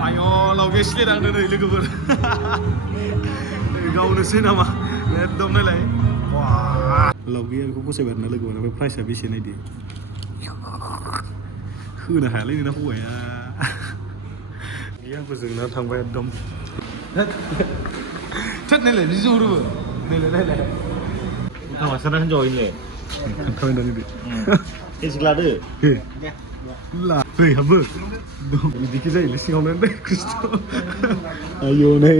आय' लावगे सिलेदांनो नै लोगोफोर गावनोसै नामा एकदम नायलाय लावगे बेखौ फसायबाय आरोना लोगोफोर ओमफ्राय प्राइसआ बेसे नायदो होनो हायालै नोंना हौवाया आंबो जोंना थांबाय एकदम थोद नायलाय बिदि जौरोबो नायलाय माबासोना हिनजावैनो खोन्थाबाय दानि एसेग्लादो फै हाबो बिदिखि जायोलै सिङावनो दे खृष्ट आयौ नै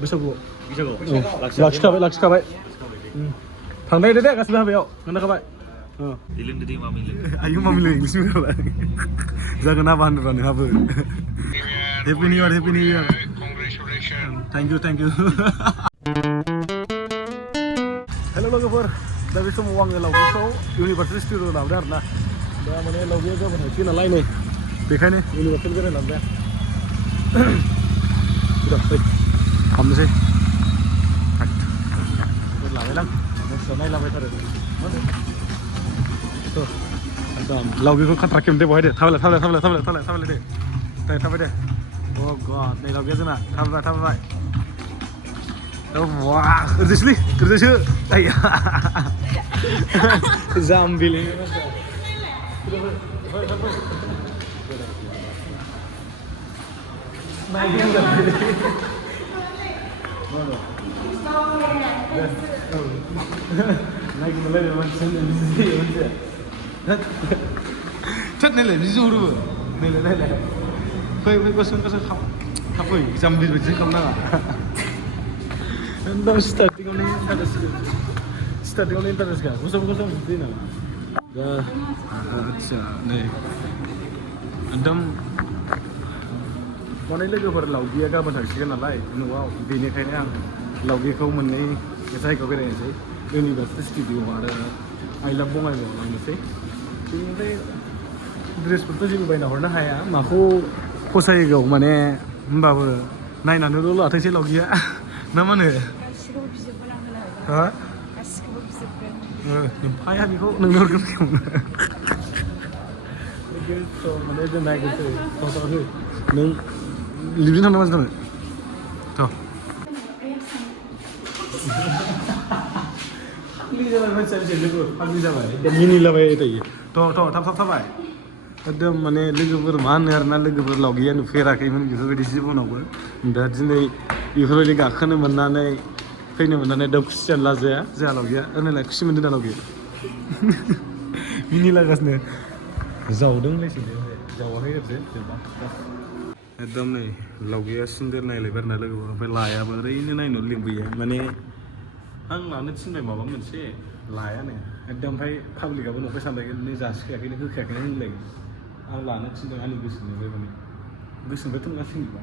बैसागुआव लाखिखाबाय थांनाय दे गासिबो हाबायाव खोन्थाखाबाय आयौ मामिलो इंलिस मिडियामलाय जागोन हाबा होनोब्रा नोंहाबो happy new year thank you हेल' लोगोफोर दा बे समाव आङो लावगेखौ इउनिभार्सिटि स्टुडिय'आव लाबोदों आरोना दा माने लावगेया गाबोन हैसिगोन नालाय नै बेखायनो इउनिभार्सिटि बेरायनो लाबोदों हाबनोसै लाबायलां गोसोआव नायलाबायथारो एकदम लावगेखौ खाट्रा खेबदे बहाय दे थाबायलाय दे थाबाय दे अ गड नै लावगेया जोंना थाबायबाय wah kerja ayah zambil ini Cet này là ví dụ đâu này phơi có sân khóc khóc phơi zambil begitu kamu nggak एकदम स्टार्टिङावनो इन्टारेस्ट गया गसम बिदि नामा दा आदसा नै एकदम माने लोगोफोर लावगेया गाबोन थांसिगोन नालाय न'आव बेनिखायनो आं लावगेखौ मोननै जायगायाव बेरायनोसै इउनिभार्सिटि स्टुडिय'आव आरो आइ लाभ बङाइगावआव लांनोसै बेनिफ्राय ड्रेसफोरथ' जेबो बायना हरनो हाया माखौ फसायो माने होमबाबो नायनानैल' लाथोंसै लावगेया ना मा होनो हा नोमफाया बेखौ नोंनो हरगोन माने जों नायगोनसै नों लिभिं थांनो मानसि थांनो थ' जाबाय मानसिया लोगो फाग्लि जाबाय मिनिलाबाय थायो थ' थाब थाबाय एकदम माने लोगोफोर मा होनो आरोना लोगोफोर लावगेया नुफेराखैमोन बेफोरबायदि जिबनावबो दा दिनै बेफोरबायदि गाखोनो मोननानै फैनो मोननानै एकदम खुसियानो लाजाया जोंहा लावगेया ओरैनोलाय खुसि मोनदों दा लावगेया मिनिलागासिनो जावदोंलायसो जावाखै ओरैसो जेनेबा एकदम नै लावगेया सिन्देल नायलायबाय आरोना लोगोफोर ओमफ्राय लायाबो ओरैनो नायनो लिंबोयो माने आं लानो थिनबाय माबा मोनसे लायानो एकदम ओमफ्राय पाब्लिकआबो न'खौ सानबायगोन नों जासिखायाखैनो होखायाखैनो होनलायगोन आं लानो थिनदों आंनि गोसोनिफ्राय माने गोसोनिफ्रायथ' नङा थिनबा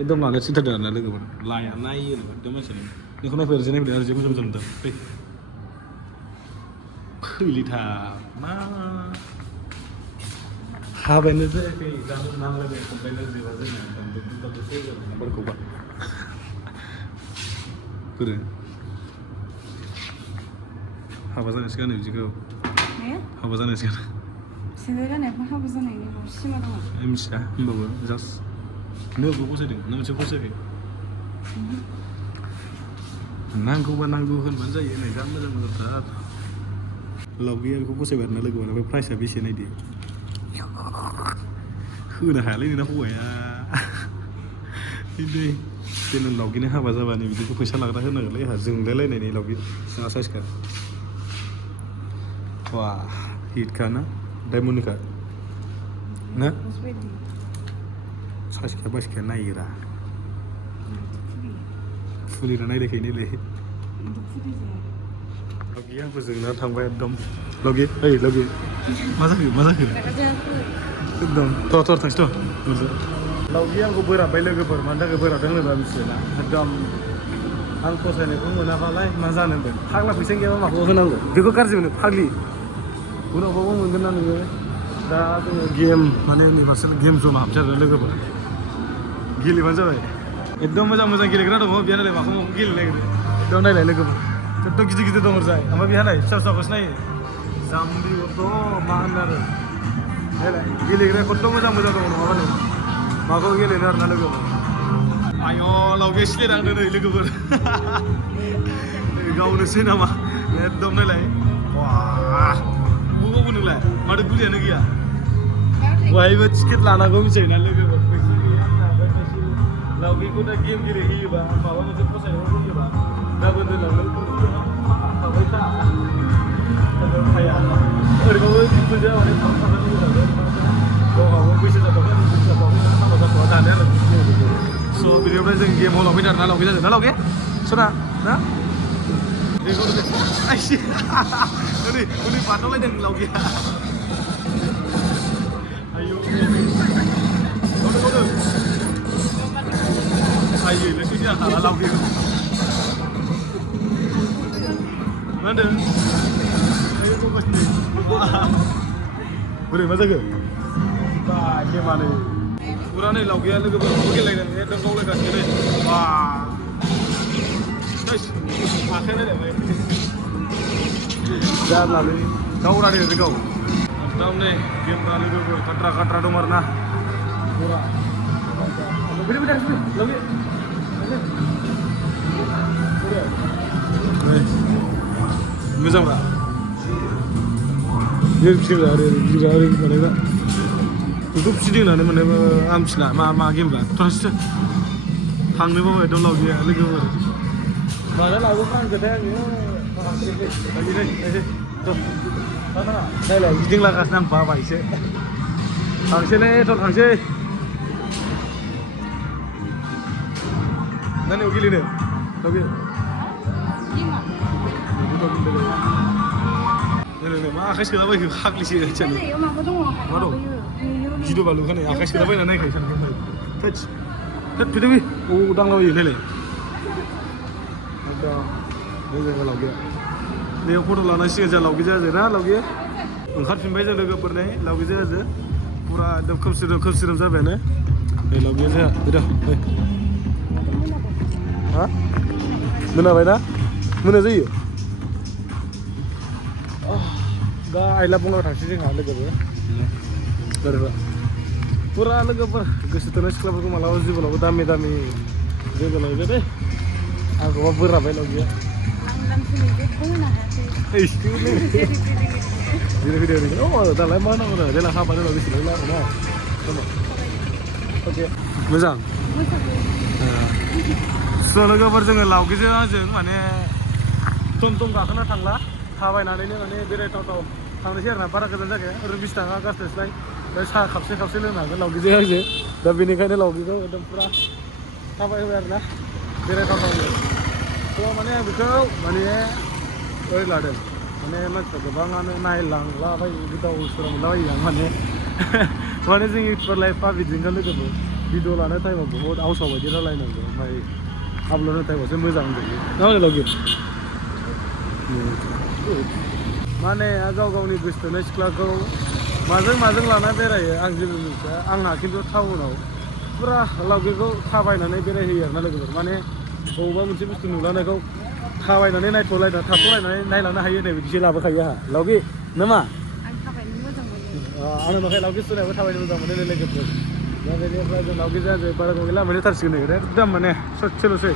एकदम लानो थिनथारदों आरोना लोगोफोर लाया नायो एकदम मानसियानो नोंखौ नायफैयो ओरैजाय नायफैदों ओरैजाय मोजां नुदों खैलिथार मा हाबायानो जायाखै जानो नांलायबाय खमलायनो जेबा जोंना बोरो हाबा जानायसो गानो बिदिखौ हाबा जानायसो गानो सेन्देल गाननायखौ हाबा जानायनि सिमा दङ मिथिया होमबाबो जास्ट नोंबो फसायदों नों मोनसे फसायाखै नांगौबा नांगौ होनबानो जायो नै जा मोजां मोजांथार लावगेया बेखौ फसायबाय आरोना लोगोफोर ओमफ्राय प्राइसआ बेसे नायदो होनो हायालै नोंना हौवाया बिदि देनां लावगेनो हाबा जाबानो बिदिखौ फैसा लाग्रा होनांगोनलै आंहा जोंलायलायनायनि लावगे सिङा साइजखा वा हिटखा ना डायमन्डनिखा ना साइजखा बाइसखाया नायोरा फुलिना नायलायखायो नायलाय लावगेया आंबो जोंना थांबाय एकदम लावगे ओइ लावगे मा जाखो एकदम थ' थांसै थ' लावगेया आंखौ बोराबबाय लोगोफोर मानि थाखाय बोराबदों होनोबा मिथियोना एकदम आं फसायनायखौ मोनाबालाय मा जानो होनदों फाग्ला फैसा गैयाबा माखौ होनांगौ बेखौ गाज्रि मोनो फाग्लि उनावबाबो मोनगोन ना नोङो दा जोङो गेम माने इउनिभार्सेल गेम जमा हाबसै आरो लोगोफोर गेलेबानो जाबाय एकदम मोजां गेलेग्रा दङ बेहा नायलाय माखौ गेलेनो नागिरो एकदम नायलाय लोगोफोर एकदम गिदिर दङ जाय ओमफ्राय बेहा नाय फिसाखौसो नायो जाम्बिखौथ' मा होनो आरो नायलाय गेलेग्राया खथ' मोजां दङ नङाबा नों माखौ गेलेनो आरोना लोगोफोर आय' लावगे सिलेनांदों नै लोगोफोर गावनोसै नामा एकदम नायलाय वाह बबाव नोंलाय माथो गुलियानो गैया बहायबो टिकेट लानांगौ मिथियोना लोगोफोर फैसा गैया आंना लावगेखौ दा गेम गेलेहैयोबा माबा मोनसे फसायनायाव होयोबा गाबोन दोनलांनो थाबाय था थाया ओरैबाबो फैसा माने थांनो गावहाबो बैसो जाथ'वाखै बैसो जाथ'वाखै हाबा जाथ'वा दानो आरो स' बेनिफ्राय जों गेम हलाव फैथार ना लावगे जादों ना लावगे सना ना आइसि उनै बारदावलायदों लावगेया आयौ आयै लोगोसे हाला लावगेखौ मा होनदों आयौ बोरै मा जाखो बा गेमानो पुरा नै लावगेया लोगोफोर गेलेदों एकदम गावलायगासिनो नै बा आखाइ नायलाय जारलालै गावरादो ओरै गाव एकदम नै गेमफ्रा लोगोफोर खाट्रा दं आरो ना पुरा लावगे मोजांब्रा फिसिग्रा ओरै मानेबा बेखौ फिसिदों होननानै मानेबा आं मिथिला मा गेमब्ला थरसो थांनोबो एकदम लावगेया लोगोफोर माला लाबोखो आं खोथाया नायलाय गिदिंलागासिनो आं बाबायसो थांसैलै थ' थांसै नानियाव गेलेनो लावगे मा आखाइ सोलाबायखो हाग्लिसो माबा दङ मा दं गिदु बालु खानाय आखाइ सोलाबायना नायखायो सानदों थोद फैदों औ दांलाबायो नायलाय एकदम लावगे बेयाव फट' लानांसिगोन जों लावगे जाहाजो ना लावगे ओंखारफिनबाय जों लोगोफोर नै लावगे जाहाजो पुरा एकदम खोमसिरोम जाबायानो नै लावगे जाहा फैदों हा मोनाबाय ना मोना जायो दा आइला बुंनाव थांसै जोंहा लोगोफोर बोरैबा पुरा लोगोफोर गोसो थोनाय सिख्लाफोरखौ मालाबा जिबनावबो दामि जोगोलावदो दे आंखौबा बोराबाय लावगेया दालाय मा नांगौ देला हाबानो उनाव बेसेबां नांगौ ना अके मोजां स' लोगोफोर जोङो लावगेजों आंजों माने टम गाखोना थांला थाबायनानैनो माने बेरायथाव थांनोसै आरोना बारा गोजान जाखाया ओरैनो 20 थाखा गारस्लायस्लाय ओमफ्राय साहा खाबसे लोंनो हागोन लावगेजों आंजों दा बेनिखायनो लावगेखौ एकदम पुरा थाबायहोबाय आरोना बेरायथावनो थ' माने आं बेखौ माने ओरै लादों माने मानसिफ्रा गोबाङानो नायलांलाबायो गोदाव सोराव मोनलाबायो आं माने जों इउटुबार लाइफ पाब्लिकजों लोगोफोर भिडिअ लानाय टाइमाव बहुत आवसाव बायदि रायलायनांगौ ओमफ्राय आपल'ड होनाय टाइमावसो मोजां जायो ना मा लावगे माने गाव गावनि गोसो थोनाय सिख्लाखौ माजों लाना बेरायो आं जेबो मिथिया आंहा खिन्थु टाउनाव पुरा लावगेखौ थाबायनानै बेरायहोयो आरोना लोगोफोर माने बबेबा मोनसे बुस्थु नुलानायखौ थाबायनानै थाथ'लायनानै नायलांनो हायो होननाय बिदिसो लाबोखायो आंहा लावगे नामा आं थाबायनो मोजां मोनो आंनो नुखाय लावगे सोलायबो थाबायनो मोजां मोनो लोगोफोर दा बेनिफ्राय जों लावगे जाहाजो बारा गोबाव गैला मोनहैथारसिगोन एकदम माने ससेल'सै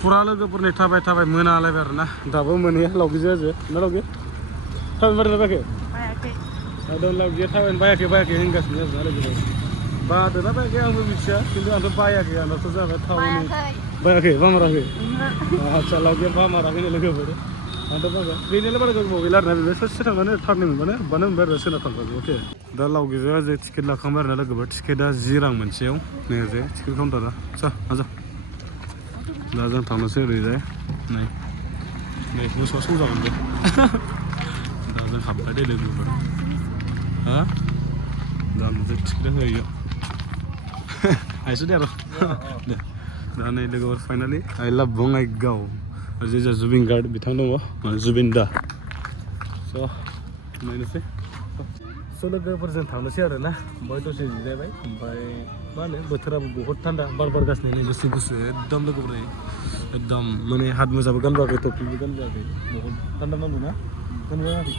पुरा लोगोफोरनि थाबाय मोनालायबाय आरोना दाबो मोनहैया लावगे जाहाजो ना लावगे थाबायनो बायाखै एकदम लावगे थाबायनो बायाखै होनगासिनो आरोना लोगोफोर बादोंना बायाखै आंबो मिथिया खिन्थु आंथ' बायाखै आंनाथ' जाबाय टाउननि बायाखै बामाराखै आदसा लावगेया बामाराखै लोगोफोर आंथ' बागा गैनायालाय बारा गोबाव गैला आरोना बे ससे थांनानै टार्निं मोनबानो मोनबाय आरो सोनाब थांबाय अके दा लावगेजों जों टिकेट लाखांबाय आरोना लोगोफोर टिकेटआ 10 रां मोनसेयाव नै ओरैजाय टिकेट काउन्टारा आजा दा जों थांनोसै ओरैजाय नै मोसौआ सौजागोन दे दा जों हाबबाय दे लोगोफोर हा दा मोनसे टिकेट होयो आइसो दे आरो दे दा नै लोगोफोर फाइनालि आइ लाभ बङाइगाव जे जुबिन गार्ड बिथां दङ माने जुबिन दा स' नायनोसै स' लोगोफोरजों थांनोसै आरो ना ओमफ्राय दसे जिरायबाय ओमफ्राय मा होनो बोथोराबो बहुत थान्दा बार बारगासिनो नै गुसु एकदम लोगोफोर एकदम माने हात मोजाबो गानबोआखै टपिबो गानबोआखै बहुत थान्दा नांगौ ना गानबोआखै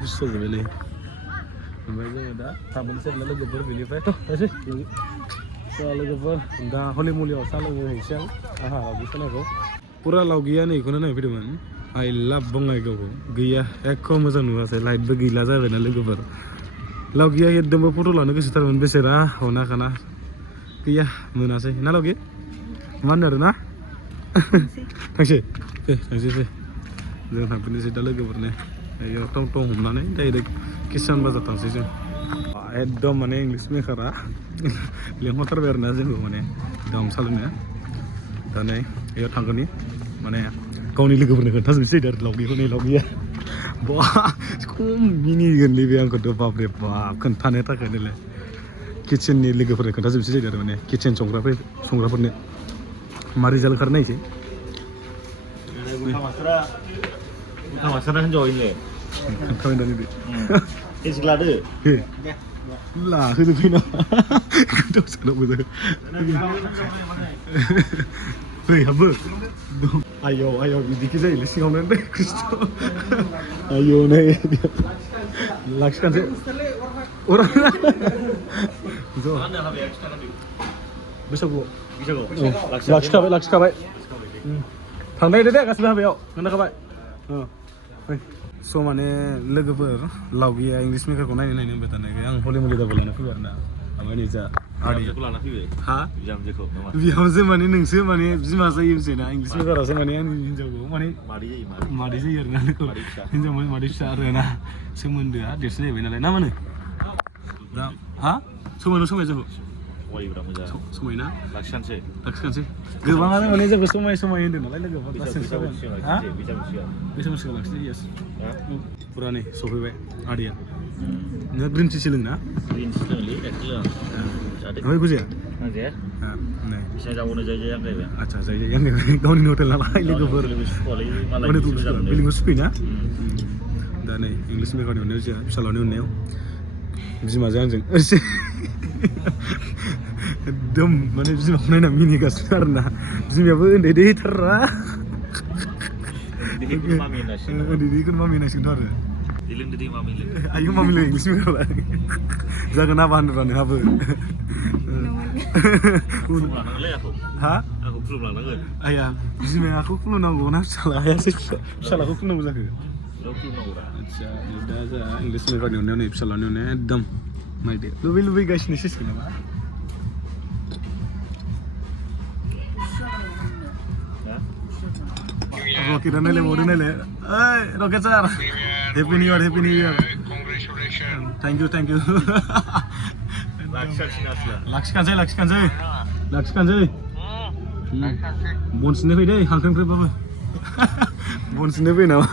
गुसु जाजोब्बाय नै ओमफ्राय जोङो दा थांनोसै लोगोफोर बेनिफ्राय थांसै सा लोगोफोर दा हलि मुलियाव सा लोंहैसै आं आंहा लावगि खोनायखौ फुरा लावगिया नै बेखौनो नायफैदोंमोन आइ लाभ बङाइगावखौ गैया एख' मोजां नुवासै लाइटबो गैला जाबायना लोगोफोर लावगिया एकदमबो फट' लानो गोसोथारमोन बेसेरा हना खाना गैया मोनासै ना लावगि मा होनो आरो ना थांसै फै थांसै फै जों थांफिननोसै दा लोगोफोरनो बेयाव टम टम हमनानै डाइरेक्ट किसान बाजार थांसै जों एकदम माने इंलिस मेकारा लेंहरथारबाय आरो ना जोंखौ माने दम सालोंनो दा नै बेयाव थांगोननि माने गावनि लोगोफोरनो खोन्थाजोबनोसै आरो लावगिखौ नै लावगिया बा खम मिनिगोनलै बे आंखौथ' बाबरे बाब खोन्थानो थाखाय नालाय किचेननि लोगोफोरनो खोन्थाजोबनोसै आरो माने किचेन संग्राफोरनो मा रिजाल्ट ओंखार नायसै Bukan masalah kan jauh ini. खोन्थाबाय दानि बे Ini segelade. lah होदो फैना खोन्थाव सानाव मोजां फै हाबो आयौ आयौ बिदिखि जायोलै सिङावनो दे खृष्ट आयौ नै लाखिखानोसै orang बैसागुआव लाखिखाबाय थांनाय दे गासिबो हाबायाव खोन्थाखाबाय स' माने लोगोफोर लावगिया इंलिस मेकारखौ नायनो होनबाय थानायखाय आं हलि मुलि दाबो लाना फैबाय आरो ना ओमफ्राय नै जा Bijamjeku lana fैबाय हा बिजामजेखौ बिहामजो माने नोंसो माने बिमा जायो मिथियो ना इंलिस मेकारासो माने आंनि हिन्जावखौ माने मादै जायो मादै जायो आरो ना लोगो हिन्जाव मादै फिसा आरो ना सोमोन्दोआ देरसिन जाहैबाय नालाय ना मानो दा हा समाय जोंखौ वाइब्रा मोजां समायना लाखिखानोसै गोबाङानो माने जोंखौ समाय होन्दों नालाय लोगोफोर बेसेबांसो लाखिसै इयास फुरा नै सफैबाय आदैया नों ग्रिन टि सोलों ना ग्रिन टि लोंलै ओमफ्राय बुजिया आंजे नै बिसिना जाबावनो जाय आं गायबाय आदसा जाय गावनि हटेल नालाय लोगोफोर बिल्डिंआव सुफैना दा नै इंलिस मेकारनि अननायाव जोंहा फिसालानि अननायाव बिमाजों आंजों एकदम माने बिमाखौ नायना मिनिगासिनो आरो ना बिमायाबो उन्दै दैथारा उन्दैखौनो मामि होनांसिगोनथ' आरो आयौ मामि लों इंलिस मेकार जागोन हाबा होनोब्रा नोंहाबो हा आया बिमायाखौ खुलुमनांगौ ना फिसालायासो फिसालाखौ खुलुमनांगौ जाखो आदसा दा जोंहा इंलिस मेकारनि अननायाव नै फिसालानि अननायाव एकदम नायदो लुबैगासिनो सिसिगोन नामा रकेटा नायलाय ओइ रकेट सार happy new year thank you लाखिखानोसै बन सिननो फै दै हांखोनिफ्रायबाबो बन सिननो फै नामा